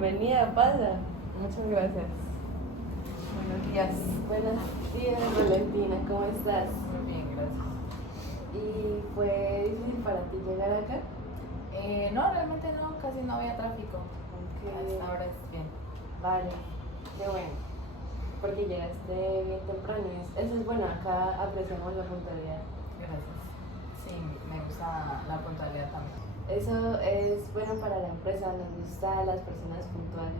bienvenida, pasa. Muchas gracias. Buenos días. Buenos días, Valentina, ¿cómo estás? Muy bien, gracias. ¿Y fue difícil para ti llegar acá? No, realmente no, casi no había tráfico. Ok. Hasta ahora es bien. Vale, qué bueno. Porque llegaste bien temprano. Eso es bueno, acá apreciamos la puntualidad. Gracias. Sí, me gusta la puntualidad también. Eso es bueno para la empresa, nos gusta las personas puntuales.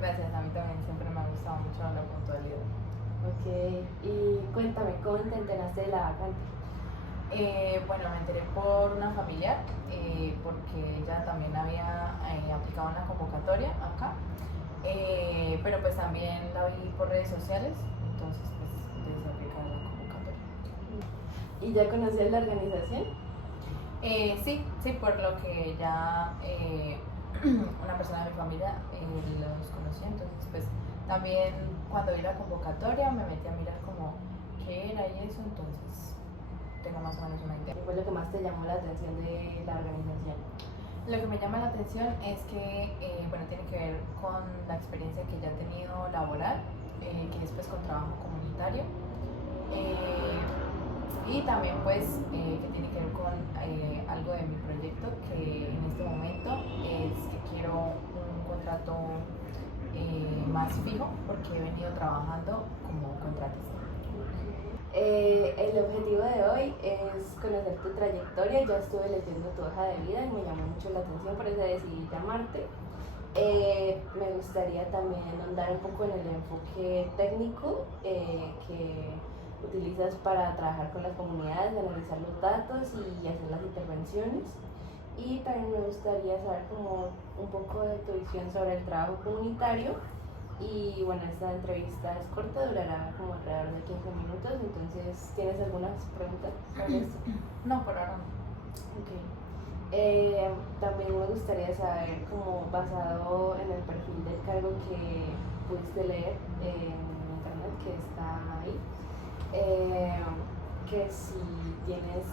Gracias, a mí también siempre me ha gustado mucho la puntualidad. Ok, y cuéntame, ¿cómo te enteraste de la vacante? Bueno, me enteré por una familiar, porque ella también había aplicado una convocatoria acá, pero pues también la vi por redes sociales, entonces pues decidí aplicar la convocatoria. ¿Y ya conocías la organización? Sí, por lo que ya una persona de mi familia los conocía, entonces pues también cuando vi la convocatoria me metí a mirar como qué era y eso, entonces tengo más o menos una idea. ¿Qué fue lo que más te llamó la atención de la organización? Lo que me llama la atención es que, bueno, tiene que ver con la experiencia que ya he tenido laboral, que es pues con trabajo comunitario. Y también pues que tiene que ver con algo de mi proyecto, que en este momento es que quiero un contrato más fijo, porque he venido trabajando como contratista. El objetivo de hoy es conocer tu trayectoria. Ya estuve leyendo tu hoja de vida y me llamó mucho la atención, por eso decidí llamarte. Me gustaría también ahondar un poco en el enfoque técnico que utilizas para trabajar con las comunidades, analizar los datos y hacer las intervenciones. Y también me gustaría saber como un poco de tu visión sobre el trabajo comunitario. Y bueno, esta entrevista es corta, durará como alrededor de 15 minutos, entonces, ¿tienes algunas preguntas sobre esto? No, por ahora no. Ok. También me gustaría saber, como basado en el perfil del cargo que pudiste leer en internet, que está ahí, que si tienes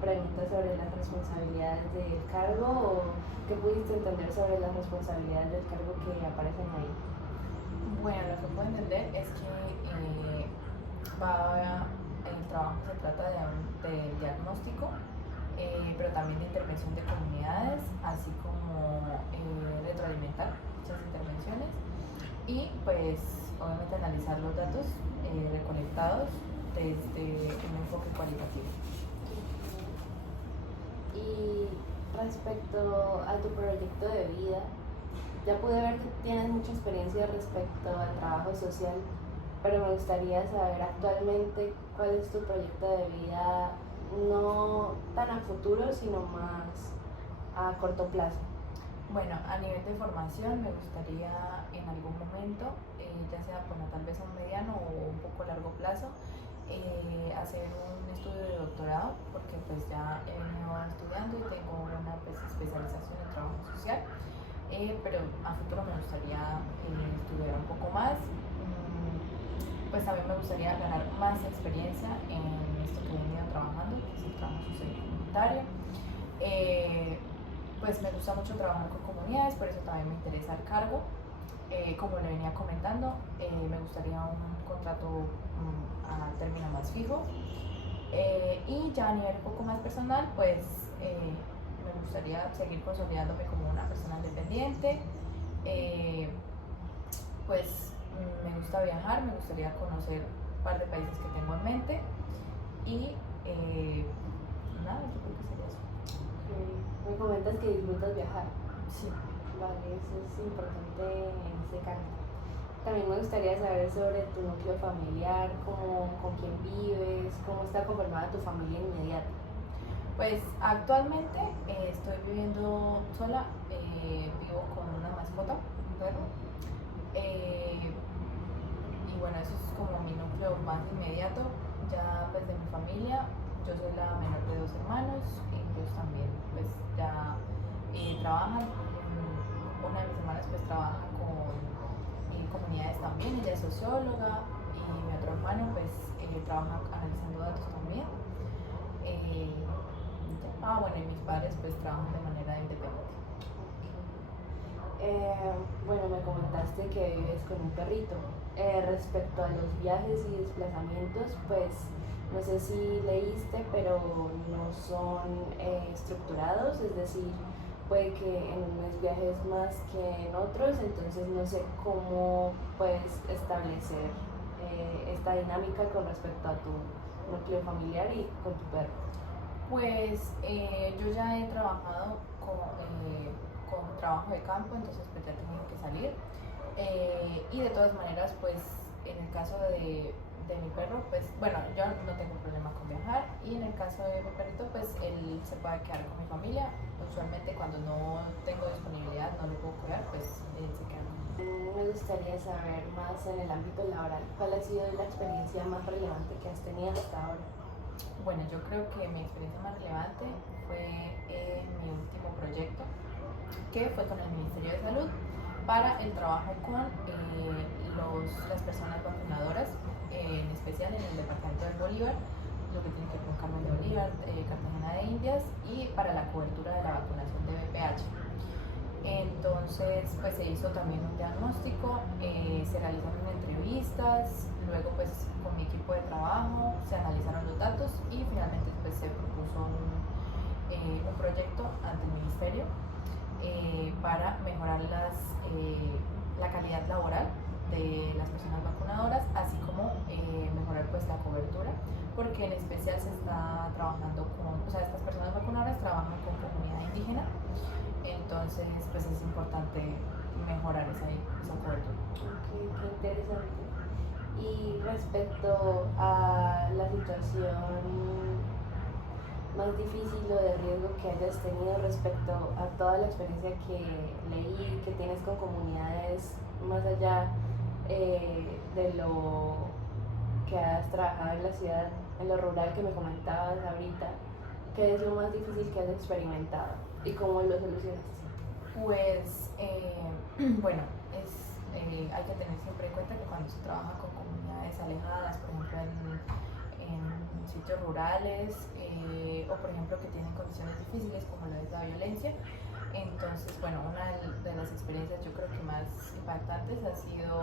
preguntas sobre las responsabilidades del cargo o qué pudiste entender sobre las responsabilidades del cargo que aparecen ahí. Bueno, lo que puedo entender es que el trabajo se trata de diagnóstico, pero también de intervención de comunidades, así como retroalimentar muchas intervenciones y pues obviamente analizar los datos recolectados desde un enfoque cualitativo. Y respecto a tu proyecto de vida, ya pude ver que tienes mucha experiencia respecto al trabajo social, pero me gustaría saber actualmente cuál es tu proyecto de vida, no tan a futuro, sino más a corto plazo. Bueno, a nivel de formación me gustaría en algún momento, ya sea bueno, tal vez a un mediano o un poco largo plazo, hacer un estudio de doctorado, porque pues ya he venido estudiando y tengo una pues, especialización en trabajo social, pero a futuro me gustaría estudiar un poco más. Pues también me gustaría ganar más experiencia en esto que he venido trabajando, que es el trabajo social y comunitario. Pues me gusta mucho trabajar con comunidades, por eso también me interesa el cargo. Como le venía comentando, me gustaría un contrato a término más fijo. Y ya a nivel un poco más personal, pues me gustaría seguir consolidándome como una persona independiente. Pues me gusta viajar, me gustaría conocer un par de países que tengo en mente. Y nada, yo creo que sería eso. Me comentas que disfrutas viajar. Sí. Vale, eso es importante en este caso. También me gustaría saber sobre tu núcleo familiar, con quién vives, cómo está conformada tu familia inmediata. Pues actualmente estoy viviendo sola, vivo con una mascota, un perro. Y bueno, eso es como mi núcleo más inmediato. Ya pues de mi familia, yo soy la menor de 2 hermanos, ellos también pues ya trabajan. Una de mis hermanas pues trabaja con comunidades también, ella es socióloga, y mi otro hermano pues trabaja analizando datos también. Bueno, y mis padres pues trabajan de manera independiente. Bueno, me comentaste que vives con un perrito. Respecto a los viajes y desplazamientos, pues no sé si leíste, pero no son estructurados, es decir, puede que en unos viajes más que en otros, entonces no sé cómo puedes establecer esta dinámica con respecto a tu núcleo familiar y con tu perro. Pues yo ya he trabajado con trabajo de campo, entonces pues ya he tenido que salir. Y de todas maneras, pues en el caso de mi perro, pues bueno, yo no tengo problema con viajar. Y en el caso de mi perrito, pues él se puede quedar con mi familia. Usualmente cuando no tengo disponibilidad, no lo puedo cuidar, pues él se queda conmigo. Me gustaría saber más en el ámbito laboral. ¿Cuál ha sido la experiencia más relevante que has tenido hasta ahora? Bueno, yo creo que mi experiencia más relevante fue en mi último proyecto, que fue con el Ministerio de Salud para el trabajo con las personas vacunadoras, en especial en el departamento del Bolívar, lo que tiene que ver con Carmen de Bolívar, Cartagena de Indias, y para la cobertura de la vacunación de VPH. Entonces, pues se hizo también un diagnóstico, se realizaron entrevistas, luego pues con mi equipo de trabajo se analizaron los datos y finalmente pues se propuso un proyecto ante el ministerio para mejorar la calidad laboral de las personas vacunadoras, así como mejorar pues la cobertura, porque en especial se está trabajando o sea, estas personas vacunadoras trabajan con comunidad indígena, entonces pues es importante mejorar esa cobertura. Ok, qué interesante. Y respecto a la situación más difícil o de riesgo que hayas tenido respecto a toda la experiencia que leí, que tienes con comunidades más allá de lo que has trabajado en la ciudad, en lo rural que me comentabas ahorita, ¿qué es lo más difícil que has experimentado y cómo lo solucionaste? Pues bueno, hay que tener siempre en cuenta que cuando se trabaja con comunidades alejadas, por ejemplo en sitios rurales, o por ejemplo que tienen condiciones difíciles como lo es la violencia, entonces bueno, una de las experiencias yo creo que más impactantes ha sido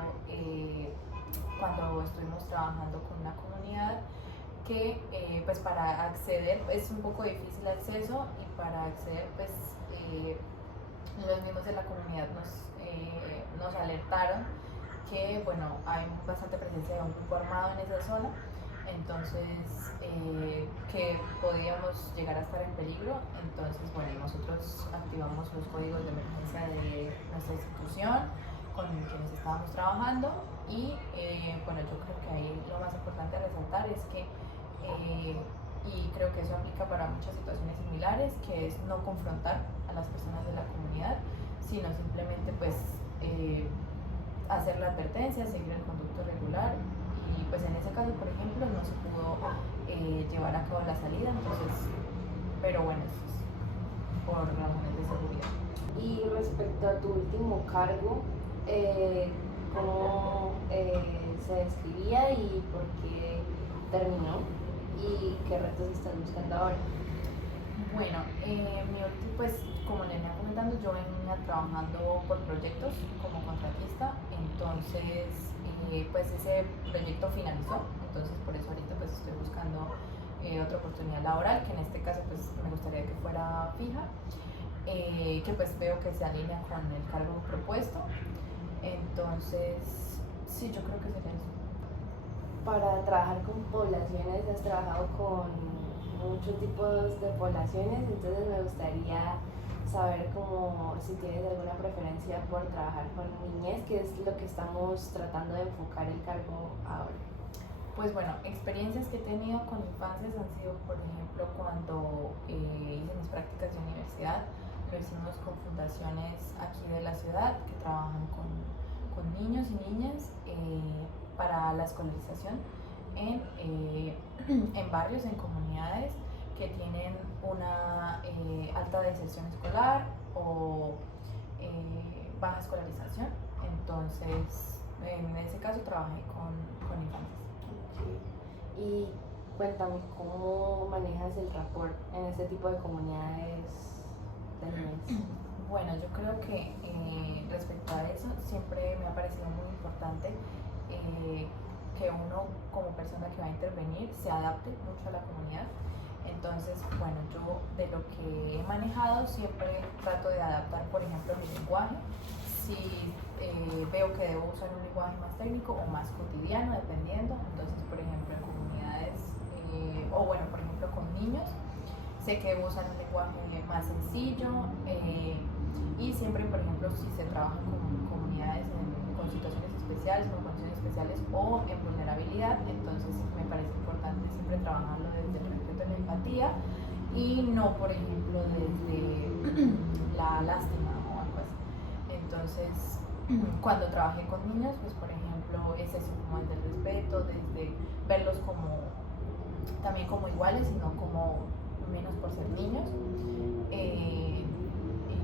cuando estuvimos trabajando con una comunidad que pues para acceder es un poco difícil el acceso, y para acceder pues los mismos de la comunidad nos alertaron que bueno, hay bastante presencia de un grupo armado en esa zona, entonces que podíamos llegar a estar en peligro. Entonces bueno, nosotros activamos los códigos de emergencia de nuestra institución con quienes estábamos trabajando, y bueno, yo creo que ahí lo más importante a resaltar es que y creo que eso aplica para muchas situaciones similares, que es no confrontar a las personas de la comunidad, sino simplemente pues hacer la advertencia, seguir el conducto regular, y pues en ese caso por ejemplo no se pudo llevar a cabo la salida, entonces, pero bueno, eso es por razones de seguridad. Y respecto a tu último cargo, ¿cómo se describía y por qué terminó? ¿Y qué retos estás buscando ahora? Bueno, pues como les venía comentando, yo venía trabajando por proyectos como contratista, entonces pues ese proyecto finalizó, entonces por eso ahorita pues estoy buscando otra oportunidad laboral, que en este caso pues me gustaría que fuera fija, que pues veo que se alinea con el cargo propuesto, entonces sí, yo creo que sería eso. Para trabajar con poblaciones, has trabajado con muchos tipos de poblaciones, entonces me gustaría saber como si tienes alguna preferencia por trabajar con niñez, que es lo que estamos tratando de enfocar el cargo ahora. Pues bueno, experiencias que he tenido con infancias han sido, por ejemplo, cuando hice mis prácticas de universidad, lo hicimos con fundaciones aquí de la ciudad que trabajan con niños y niñas para la escolarización en barrios, en comunidades que tienen una alta deserción escolar o baja escolarización. Entonces, en ese caso trabajé con infantes. Okay. Y cuéntame, ¿cómo manejas el rapport en este tipo de comunidades de niñez? Bueno, yo creo que respecto a eso siempre me ha parecido muy importante que uno como persona que va a intervenir se adapte mucho a la comunidad. Entonces, bueno, yo de lo que he manejado siempre trato de adaptar, por ejemplo, mi lenguaje. Si veo que debo usar un lenguaje más técnico o más cotidiano, dependiendo. Entonces, por ejemplo, en comunidades, o bueno, por ejemplo, con niños, sé que usan un lenguaje más sencillo y siempre, por ejemplo, si se trabaja con comunidades con situaciones especiales, con condiciones especiales o en vulnerabilidad, entonces me parece importante siempre trabajarlo desde el respeto y la empatía y no, por ejemplo, desde la lástima o algo así. Entonces, cuando trabajé con niños, pues por ejemplo, es eso como el del respeto, desde verlos como también como iguales y no como menos por ser niños. Y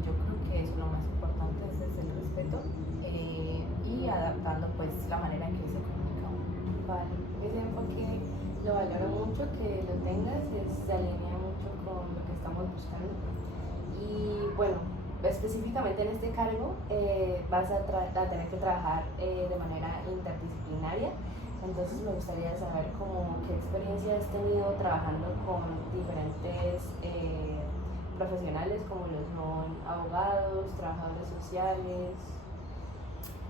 yo creo que eso lo más importante es desde el respeto y adaptando pues la manera en que se comunica uno. Vale, ese enfoque lo valoro mucho que lo tengas, se alinea mucho con lo que estamos buscando. Y bueno, específicamente en este cargo vas a tener que trabajar de manera interdisciplinaria. Entonces me gustaría saber qué experiencia has tenido trabajando con diferentes profesionales como lo son abogados, trabajadores sociales.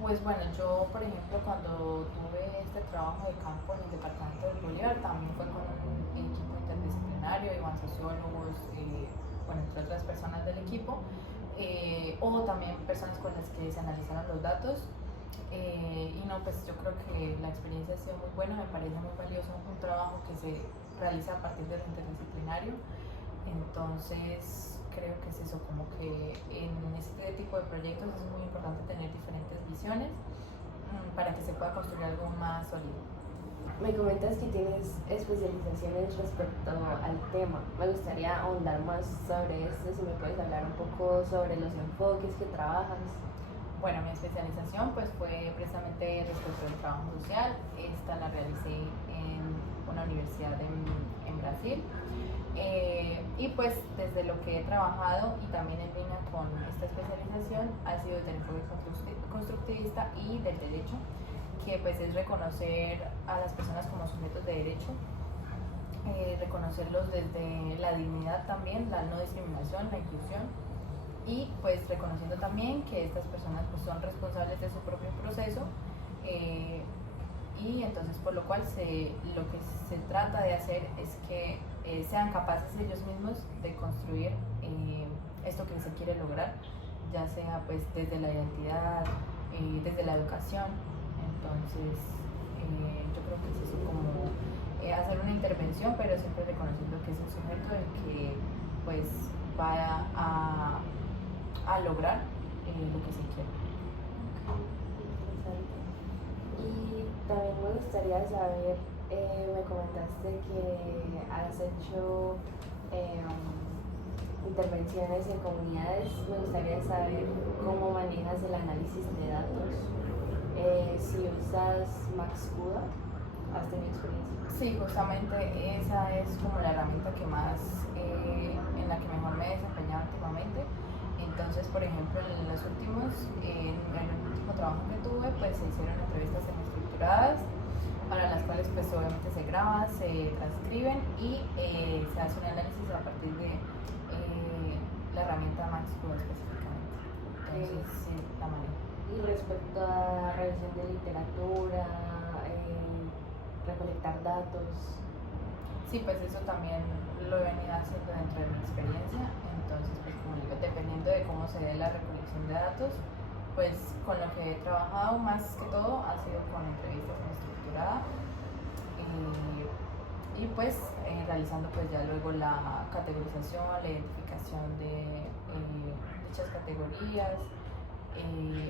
Pues bueno, yo por ejemplo cuando tuve este trabajo de campo en el departamento del Bolívar también fue con un equipo interdisciplinario, iban sociólogos, bueno, entre otras personas del equipo, o también personas con las que se analizaron los datos. Y no, pues yo creo que la experiencia ha sido muy buena, me parece muy valioso un trabajo que se realiza a partir de lo interdisciplinario. Entonces creo que es eso, como que en este tipo de proyectos es muy importante tener diferentes visiones para que se pueda construir algo más sólido. Me comentas que tienes especializaciones respecto al tema. Me gustaría ahondar más sobre esto, si me puedes hablar un poco sobre los enfoques que trabajas. Bueno, mi especialización pues fue precisamente respecto al trabajo social. Esta la realicé en una universidad en Brasil. Y pues desde lo que he trabajado y también en línea con esta especialización ha sido desde el enfoque constructivista y del derecho, que pues es reconocer a las personas como sujetos de derecho, reconocerlos desde la dignidad también, la no discriminación, la inclusión, y pues reconociendo también que estas personas pues son responsables de su propio proceso y entonces por lo cual lo que se trata de hacer es que sean capaces ellos mismos de construir esto que se quiere lograr, ya sea pues desde la identidad, desde la educación. Entonces yo creo que es eso, como hacer una intervención pero siempre reconociendo que es el sujeto el que pues va a lograr lo que se quiere. Interesante. Y también me gustaría saber, me comentaste que has hecho intervenciones en comunidades. Me gustaría saber cómo manejas el análisis de datos. Si usas MaxCUDA, ¿has tenido experiencia? Sí, justamente esa es como la herramienta que más, en la que mejor me he desempeñado últimamente. Entonces, por ejemplo, en el último trabajo que tuve, pues se hicieron entrevistas semi-estructuradas, para las cuales pues obviamente se graban, se transcriben y se hace un análisis a partir de la herramienta MaxCUDA específicamente. Entonces, sí, la manejo. Y respecto a revisión de literatura, recolectar datos. Sí, pues eso también lo he venido haciendo dentro de mi experiencia. Entonces, pues como digo, dependiendo de cómo se dé la recolección de datos, pues con lo que he trabajado más que todo ha sido con entrevistas estructuradas y pues realizando pues ya luego la categorización, la identificación de dichas categorías.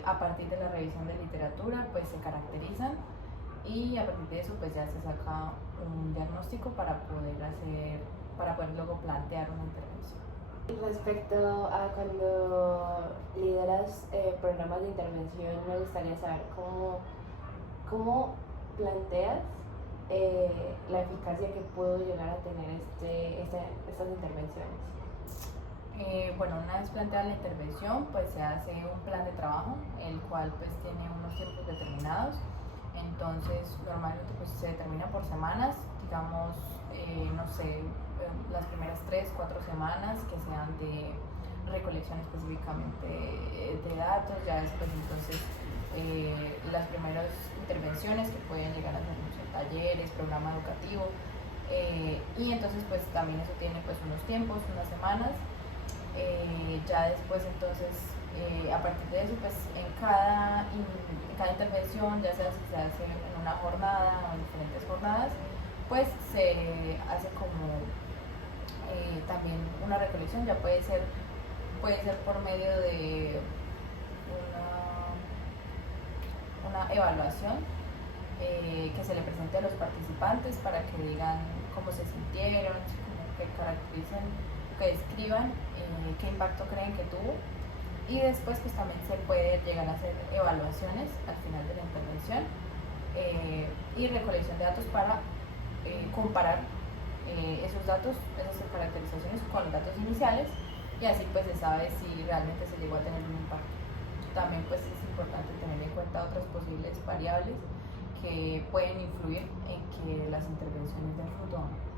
A partir de la revisión de literatura pues se caracterizan y a partir de eso pues ya se saca un diagnóstico para poder luego plantear una intervención. Respecto a cuando lideras programas de intervención, me gustaría saber cómo planteas la eficacia que puedo llegar a tener estas intervenciones. Bueno, una vez planteada la intervención, pues se hace un plan de trabajo, el cual pues tiene unos tiempos determinados. Entonces, normalmente pues se determina por semanas, digamos, no sé, las primeras 3, 4 semanas que sean de recolección específicamente de datos, ya después entonces las primeras intervenciones que pueden llegar a ser, no sé, talleres, programa educativo, y entonces pues también eso tiene pues unos tiempos, unas semanas. Ya después entonces a partir de eso pues en cada intervención, ya sea si se hace en una jornada o en diferentes jornadas, pues se hace como también una recolección, ya puede ser por medio de una evaluación que se le presente a los participantes para que digan cómo se sintieron, que caractericen, que describan qué impacto creen que tuvo, y después pues también se puede llegar a hacer evaluaciones al final de la intervención y recolección de datos para comparar esos datos, esas caracterizaciones con los datos iniciales, y así pues se sabe si realmente se llegó a tener un impacto. También pues es importante tener en cuenta otras posibles variables que pueden influir en que las intervenciones den fruto o no.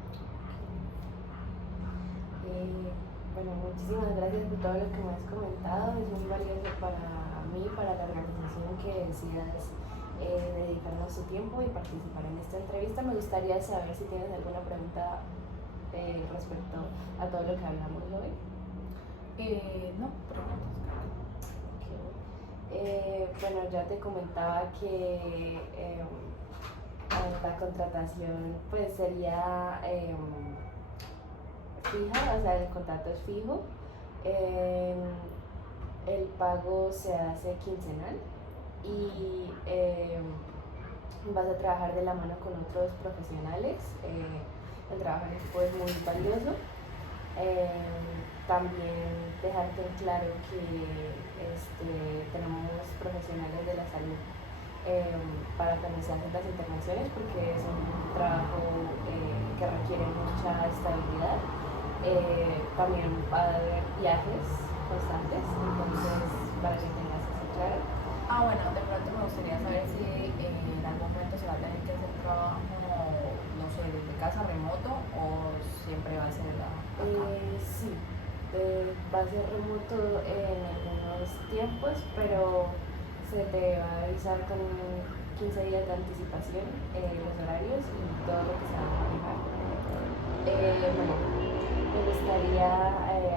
Bueno, muchísimas gracias por todo lo que me has comentado. Es muy valioso para mí, para la organización, que decidas dedicarnos tu tiempo y participar en esta entrevista. Me gustaría saber si tienes alguna pregunta respecto a todo lo que hablamos hoy. No, preguntas. Bueno, ya te comentaba que la contratación pues sería fija, o sea, el contrato es fijo. El pago se hace quincenal y vas a trabajar de la mano con otros profesionales. El trabajo en equipo es muy valioso. También dejarte en claro que tenemos profesionales de la salud para cuando se hacen las intervenciones, porque es un trabajo que requiere mucha estabilidad. También va a haber viajes constantes, entonces para que tengas eso claro. Bueno, de pronto me gustaría saber si en algún momento se va a tener que hacer trabajo, no sé, desde casa, remoto, o siempre va a ser sí, va a ser remoto en algunos tiempos, pero se te va a avisar con 15 días de anticipación los horarios y todo lo que se va a manejar. Bueno, me gustaría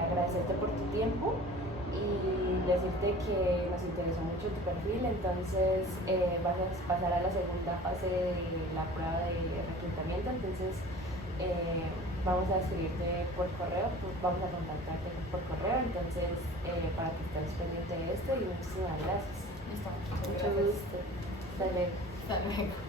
agradecerte por tu tiempo y decirte que nos interesó mucho tu perfil. Entonces vas a pasar a la segunda fase de la prueba de reclutamiento. Entonces vamos a escribirte por correo, pues vamos a contactarte por correo, entonces para que estés pendiente de esto, y muchísimas gracias. Listo, Mucho gusto. Hasta luego. Hasta luego.